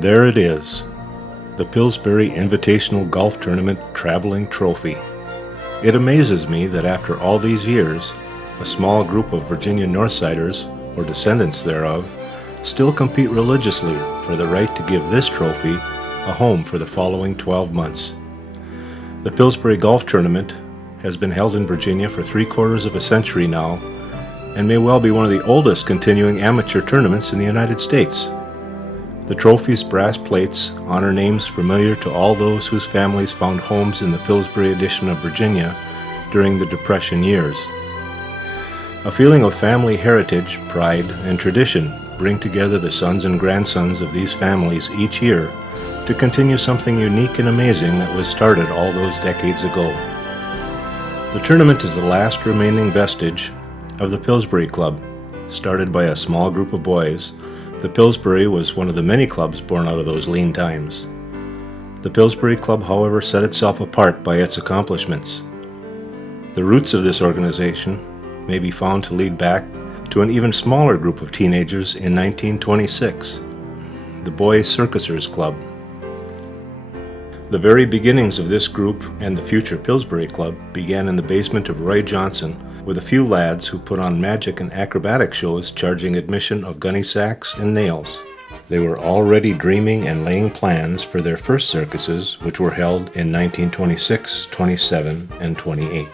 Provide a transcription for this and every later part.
There it is, the Pillsbury Invitational Golf Tournament Traveling Trophy. It amazes me that after all these years, a small group of Virginia Northsiders, or descendants thereof, still compete religiously for the right to give this trophy a home for the following 12 months. The Pillsbury Golf Tournament has been held in Virginia for 3/4 of a century now, and may well be one of the oldest continuing amateur tournaments in the United States. The trophy's brass plates honor names familiar to all those whose families found homes in the Pillsbury edition of Virginia during the Depression years. A feeling of family heritage, pride, and tradition bring together the sons and grandsons of these families each year to continue something unique and amazing that was started all those decades ago. The tournament is the last remaining vestige of the Pillsbury Club. Started by a small group of boys, the Pillsbury was one of the many clubs born out of those lean times. The Pillsbury Club, however, set itself apart by its accomplishments. The roots of this organization may be found to lead back to an even smaller group of teenagers in 1926, the Boys Circusers Club. The very beginnings of this group and the future Pillsbury Club began in the basement of Roy Johnson with a few lads who put on magic and acrobatic shows charging admission of gunny sacks and nails. They were already dreaming and laying plans for their first circuses, which were held in 1926, 27, and 28.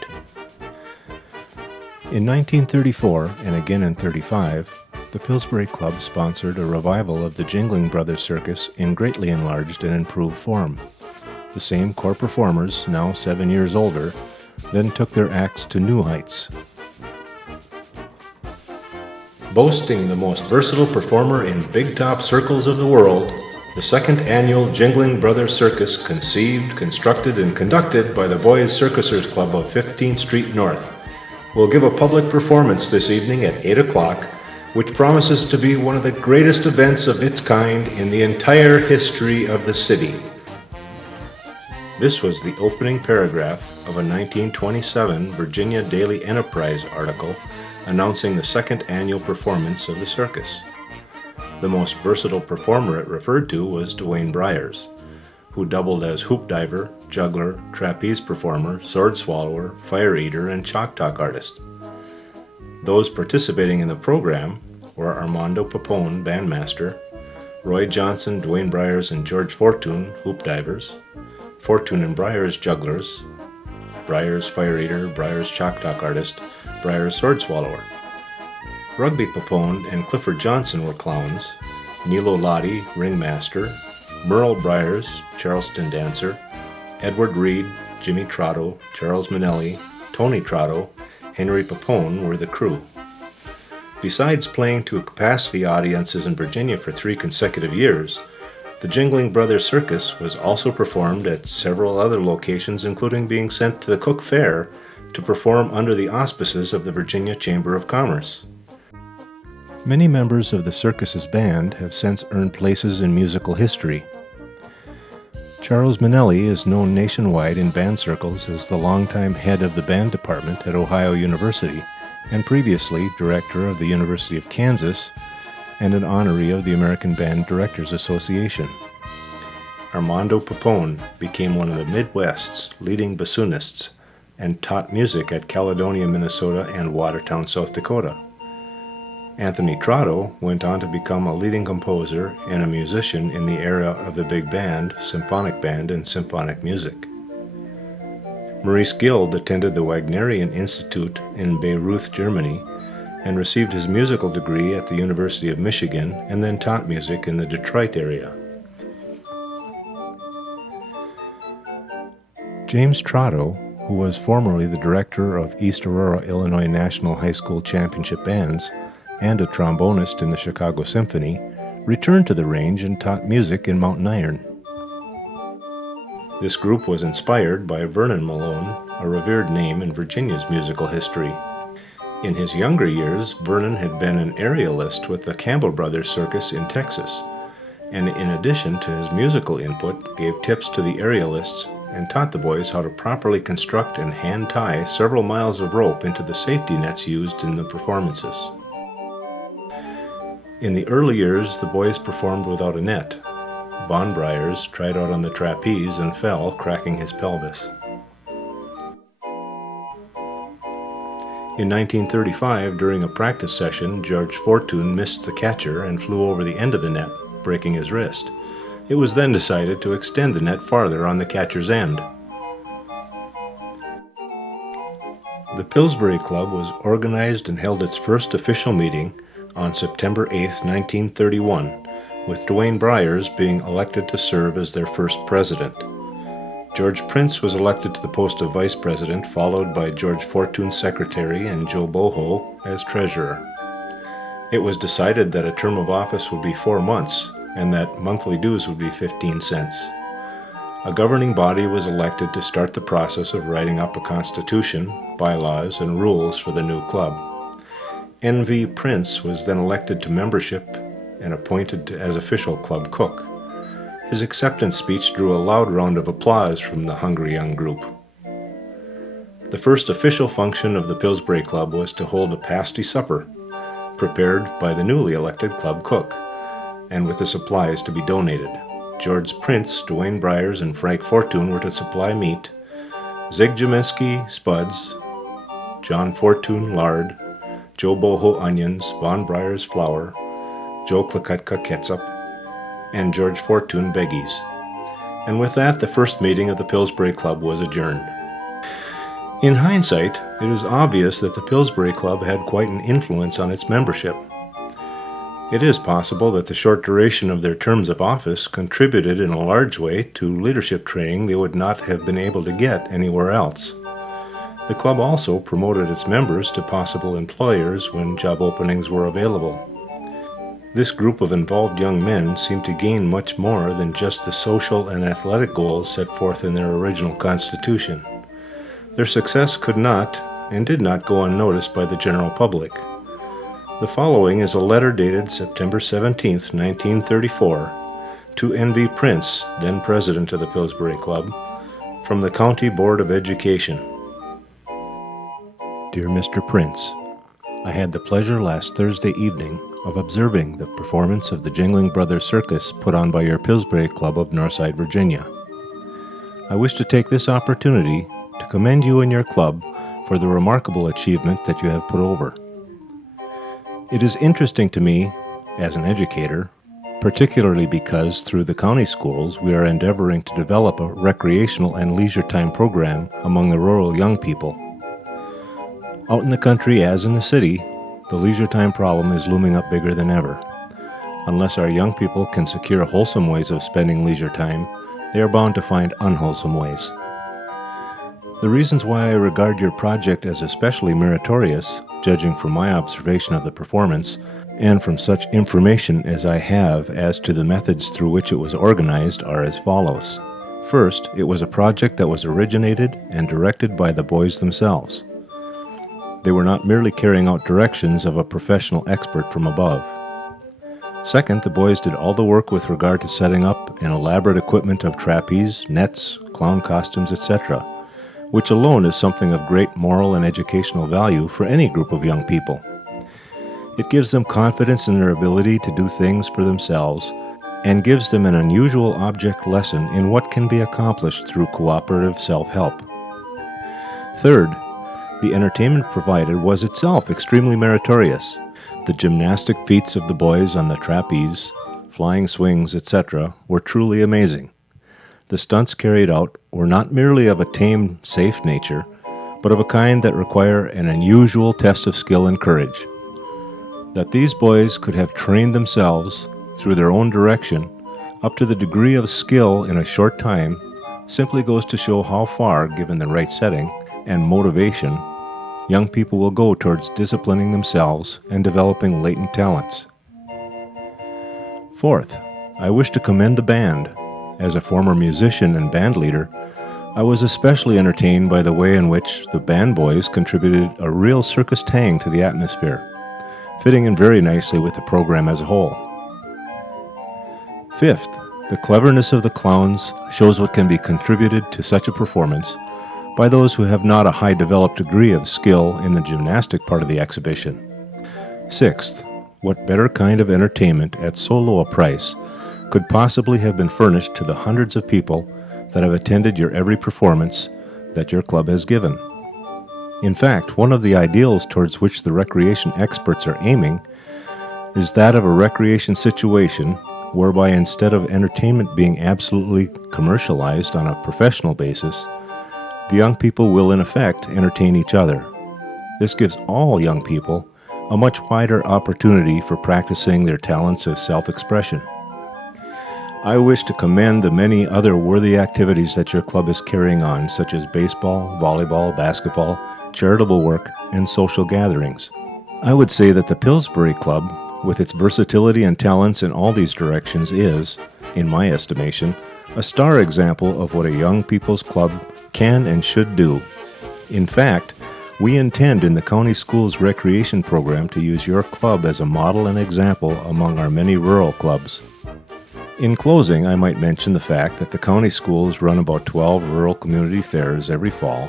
In 1934, and again in 35, the Pillsbury Club sponsored a revival of the Jingling Brothers Circus in greatly enlarged and improved form. The same core performers, now 7 years older, then took their acts to new heights. Boasting the most versatile performer in big top circles of the world, the second annual Jingling Brothers Circus, conceived, constructed, and conducted by the Boys Circusers Club of 15th Street North, will give a public performance this evening at 8 o'clock, which promises to be one of the greatest events of its kind in the entire history of the city. This was the opening paragraph of a 1927 Virginia Daily Enterprise article announcing the second annual performance of the circus. The most versatile performer it referred to was Dwayne Briers, who doubled as hoop diver, juggler, trapeze performer, sword swallower, fire eater, and chalk talk artist. Those participating in the program were Armando Papone, bandmaster, Roy Johnson, Dwayne Briers, and George Fortune, hoop divers, Fortune and Briers, jugglers, Briers, fire eater, Briers, chalk talk artist, Briers, sword swallower. Rugby Papone and Clifford Johnson were clowns, Nilo Lottie, ringmaster, Merle Briers, Charleston dancer, Edward Reed, Jimmy Trotto, Charles Minnelli, Tony Trotto, Henry Papone were the crew. Besides playing to capacity audiences in Virginia for 3 consecutive years, the Jingling Brothers Circus was also performed at several other locations, including being sent to the Cook Fair to perform under the auspices of the Virginia Chamber of Commerce. Many members of the circus's band have since earned places in musical history. Charles Minnelli is known nationwide in band circles as the longtime head of the band department at Ohio University, and previously director of the University of Kansas and an honoree of the American Band Directors Association. Armando Papone became one of the Midwest's leading bassoonists and taught music at Caledonia, Minnesota and Watertown, South Dakota. Anthony Trotto went on to become a leading composer and a musician in the era of the big band, symphonic band, and symphonic music. Maurice Guild attended the Wagnerian Institute in Bayreuth, Germany, and received his musical degree at the University of Michigan, and then taught music in the Detroit area. James Trotto, who was formerly the director of East Aurora, Illinois National High School Championship Bands and a trombonist in the Chicago Symphony, returned to the range and taught music in Mountain Iron. This group was inspired by Vernon Malone, a revered name in Virginia's musical history. In his younger years, Vernon had been an aerialist with the Campbell Brothers Circus in Texas, and in addition to his musical input, gave tips to the aerialists and taught the boys how to properly construct and hand tie several miles of rope into the safety nets used in the performances. In the early years, the boys performed without a net. Von Briers tried out on the trapeze and fell, cracking his pelvis. In 1935, during a practice session, George Fortune missed the catcher and flew over the end of the net, breaking his wrist. It was then decided to extend the net farther on the catcher's end. The Pillsbury Club was organized and held its first official meeting on September 8, 1931, with Duane Briers being elected to serve as their first president. George Prince was elected to the post of vice president, followed by George Fortune's secretary and Joe Boho as treasurer. It was decided that a term of office would be 4 months and that monthly dues would be 15 cents. A governing body was elected to start the process of writing up a constitution, bylaws, and rules for the new club. N.V. Prince was then elected to membership and appointed as official club cook. His acceptance speech drew a loud round of applause from the hungry young group. The first official function of the Pillsbury Club was to hold a pasty supper, prepared by the newly elected club cook, and with the supplies to be donated. George Prince, Duane Briers, and Frank Fortune were to supply meat, Zig Jaminski spuds, John Fortune lard, Joe Boho onions, Von Briers flour, Joe Klakutka ketchup, and George Fortune veggies. And with that, the first meeting of the Pillsbury Club was adjourned. In hindsight, it is obvious that the Pillsbury Club had quite an influence on its membership. It is possible that the short duration of their terms of office contributed in a large way to leadership training they would not have been able to get anywhere else. The club also promoted its members to possible employers when job openings were available. This group of involved young men seemed to gain much more than just the social and athletic goals set forth in their original constitution. Their success could not and did not go unnoticed by the general public. The following is a letter dated September 17, 1934, to N.V. Prince, then president of the Pillsbury Club, from the County Board of Education. Dear Mr. Prince, I had the pleasure last Thursday evening of observing the performance of the Jingling Brothers Circus put on by your Pillsbury Club of Northside, Virginia. I wish to take this opportunity to commend you and your club for the remarkable achievement that you have put over. It is interesting to me, as an educator, particularly because through the county schools we are endeavoring to develop a recreational and leisure time program among the rural young people. Out in the country, as in the city, the leisure time problem is looming up bigger than ever. Unless our young people can secure wholesome ways of spending leisure time, they are bound to find unwholesome ways. The reasons why I regard your project as especially meritorious, judging from my observation of the performance, and from such information as I have as to the methods through which it was organized, are as follows. First, it was a project that was originated and directed by the boys themselves. They were not merely carrying out directions of a professional expert from above. Second, the boys did all the work with regard to setting up an elaborate equipment of trapeze, nets, clown costumes, etc., which alone is something of great moral and educational value for any group of young people. It gives them confidence in their ability to do things for themselves and gives them an unusual object lesson in what can be accomplished through cooperative self-help. Third, the entertainment provided was itself extremely meritorious. The gymnastic feats of the boys on the trapeze, flying swings, etc. were truly amazing. The stunts carried out were not merely of a tame, safe nature, but of a kind that require an unusual test of skill and courage. That these boys could have trained themselves, through their own direction, up to the degree of skill in a short time, simply goes to show how far, given the right setting and motivation, young people will go towards disciplining themselves and developing latent talents. Fourth, I wish to commend the band. As a former musician and band leader, I was especially entertained by the way in which the band boys contributed a real circus tang to the atmosphere, fitting in very nicely with the program as a whole. Fifth, the cleverness of the clowns shows what can be contributed to such a performance by those who have not a high developed degree of skill in the gymnastic part of the exhibition. Sixth, what better kind of entertainment at so low a price could possibly have been furnished to the hundreds of people that have attended your every performance that your club has given. In fact, one of the ideals towards which the recreation experts are aiming is that of a recreation situation whereby instead of entertainment being absolutely commercialized on a professional basis, the young people will in effect entertain each other. This gives all young people a much wider opportunity for practicing their talents of self-expression. I wish to commend the many other worthy activities that your club is carrying on, such as baseball, volleyball, basketball, charitable work, and social gatherings. I would say that the Pillsbury Club, with its versatility and talents in all these directions, is, in my estimation, a star example of what a young people's club can and should do. In fact, we intend in the county schools recreation program to use your club as a model and example among our many rural clubs. In closing, I might mention the fact that the county schools run about 12 rural community fairs every fall,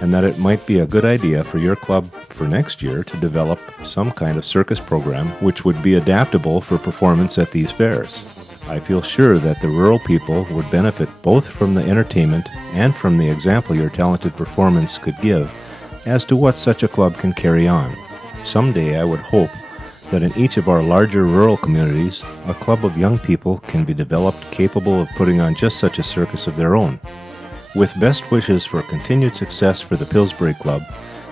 and that it might be a good idea for your club for next year to develop some kind of circus program which would be adaptable for performance at these fairs. I feel sure that the rural people would benefit both from the entertainment and from the example your talented performance could give as to what such a club can carry on. Someday I would hope that in each of our larger rural communities, a club of young people can be developed capable of putting on just such a circus of their own. With best wishes for continued success for the Pillsbury Club,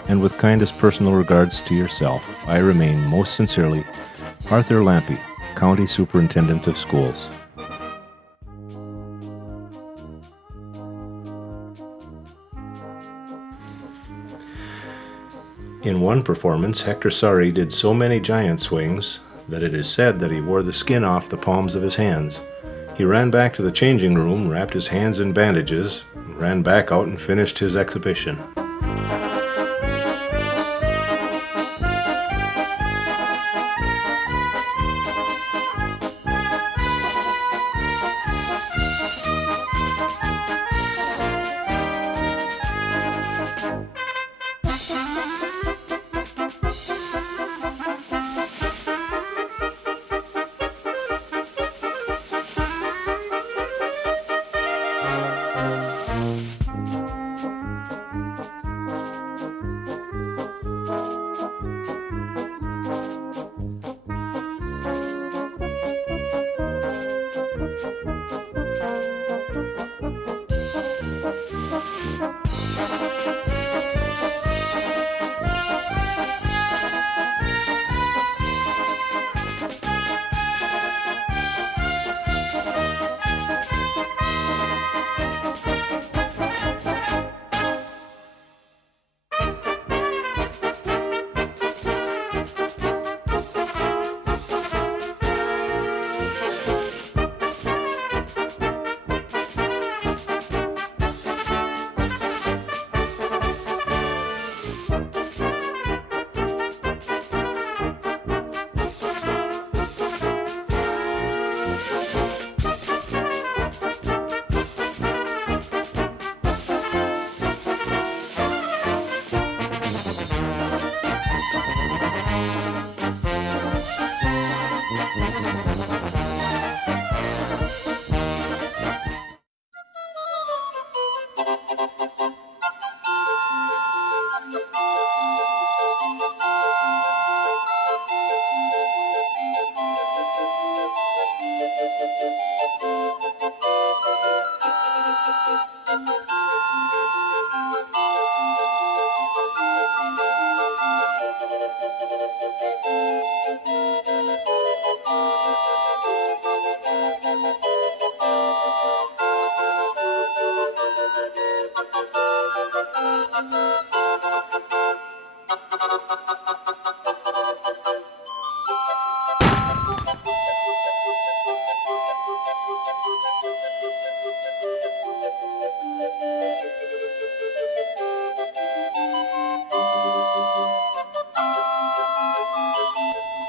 and with kindest personal regards to yourself, I remain most sincerely, Arthur Lampe, County Superintendent of Schools. In one performance, Hector Sari did so many giant swings that it is said that he wore the skin off the palms of his hands. He ran back to the changing room, wrapped his hands in bandages, ran back out and finished his exhibition.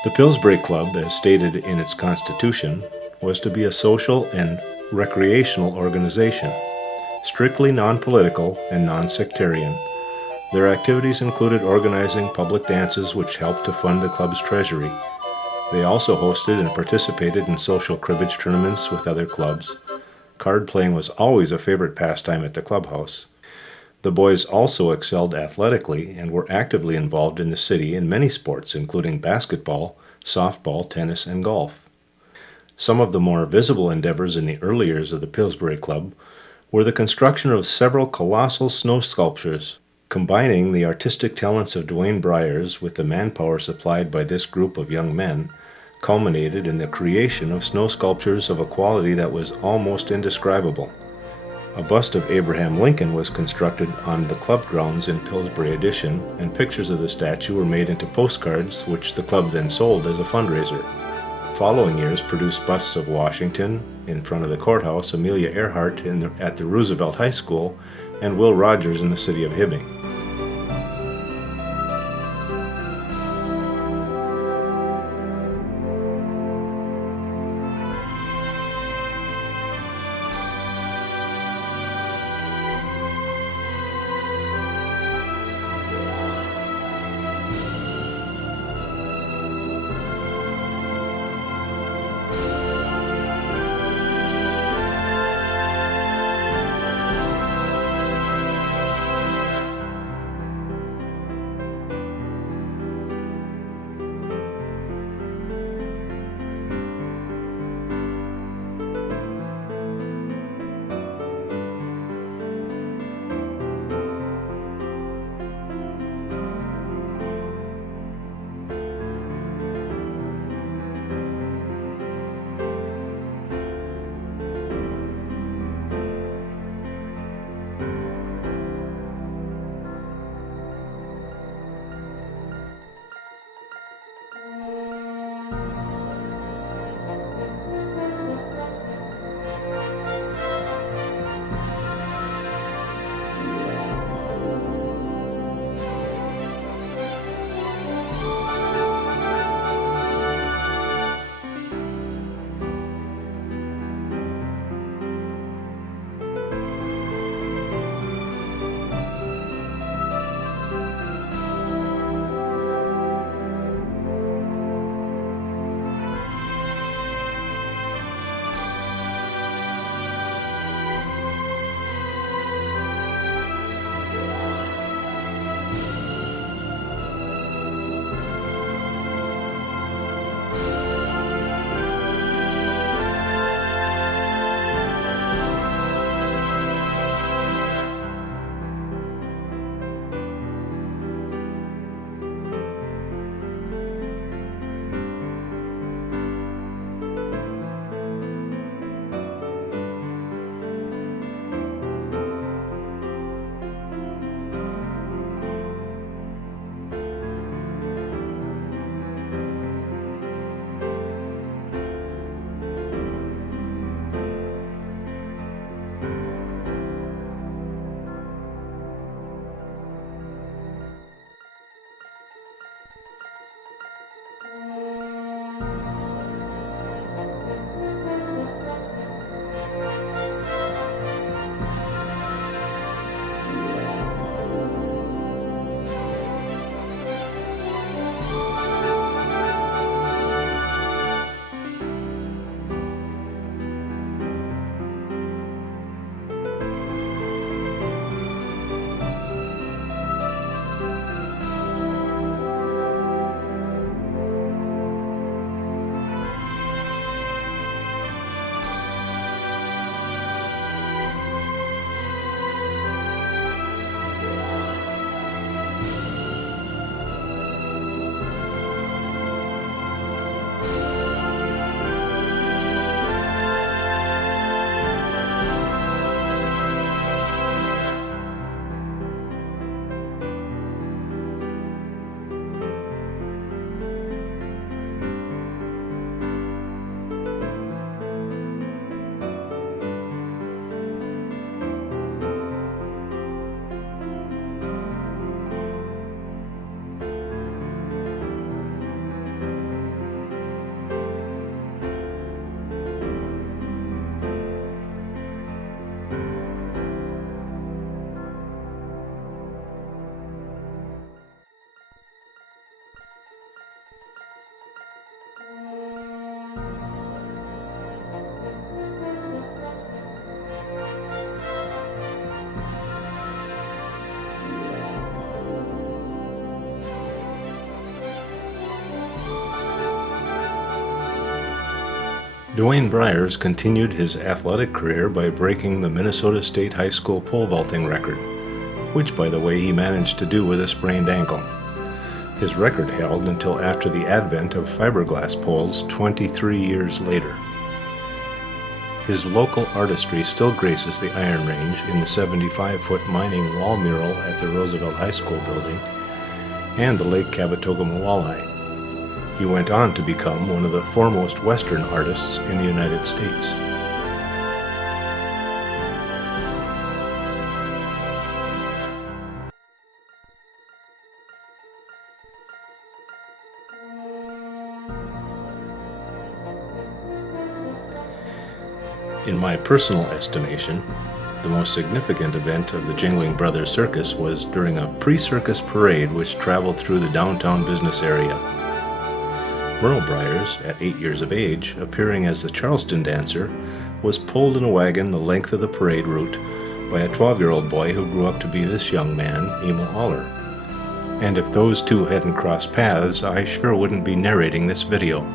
The Pillsbury Club, as stated in its constitution, was to be a social and recreational organization, strictly non-political and non-sectarian. Their activities included organizing public dances which helped to fund the club's treasury, They also hosted and participated in social cribbage tournaments with other clubs. Card playing was always a favorite pastime at the clubhouse. The boys also excelled athletically and were actively involved in the city in many sports, including basketball, softball, tennis, and golf. Some of the more visible endeavors in the early years of the Pillsbury Club were the construction of several colossal snow sculptures. Combining the artistic talents of Dwayne Briers with the manpower supplied by this group of young men, culminated in the creation of snow sculptures of a quality that was almost indescribable. A bust of Abraham Lincoln was constructed on the club grounds in Pillsbury Addition, and pictures of the statue were made into postcards, which the club then sold as a fundraiser. Following years produced busts of Washington in front of the courthouse, Amelia Earhart at the Roosevelt High School, and Will Rogers in the city of Hibbing. Dwayne Byers continued his athletic career by breaking the Minnesota State High School pole vaulting record, which, by the way, he managed to do with a sprained ankle. His record held until after the advent of fiberglass poles 23 years later. His local artistry still graces the Iron Range in the 75-foot mining wall mural at the Roosevelt High School building and the Lake Cabotogama Walleye. He went on to become one of the foremost Western artists in the United States. In my personal estimation, the most significant event of the Jingling Brothers Circus was during a pre-circus parade which traveled through the downtown business area. Merle Byers, at 8 years of age, appearing as the Charleston dancer, was pulled in a wagon the length of the parade route by a 12-year-old boy who grew up to be this young man, Emil Aller. And if those two hadn't crossed paths, I sure wouldn't be narrating this video.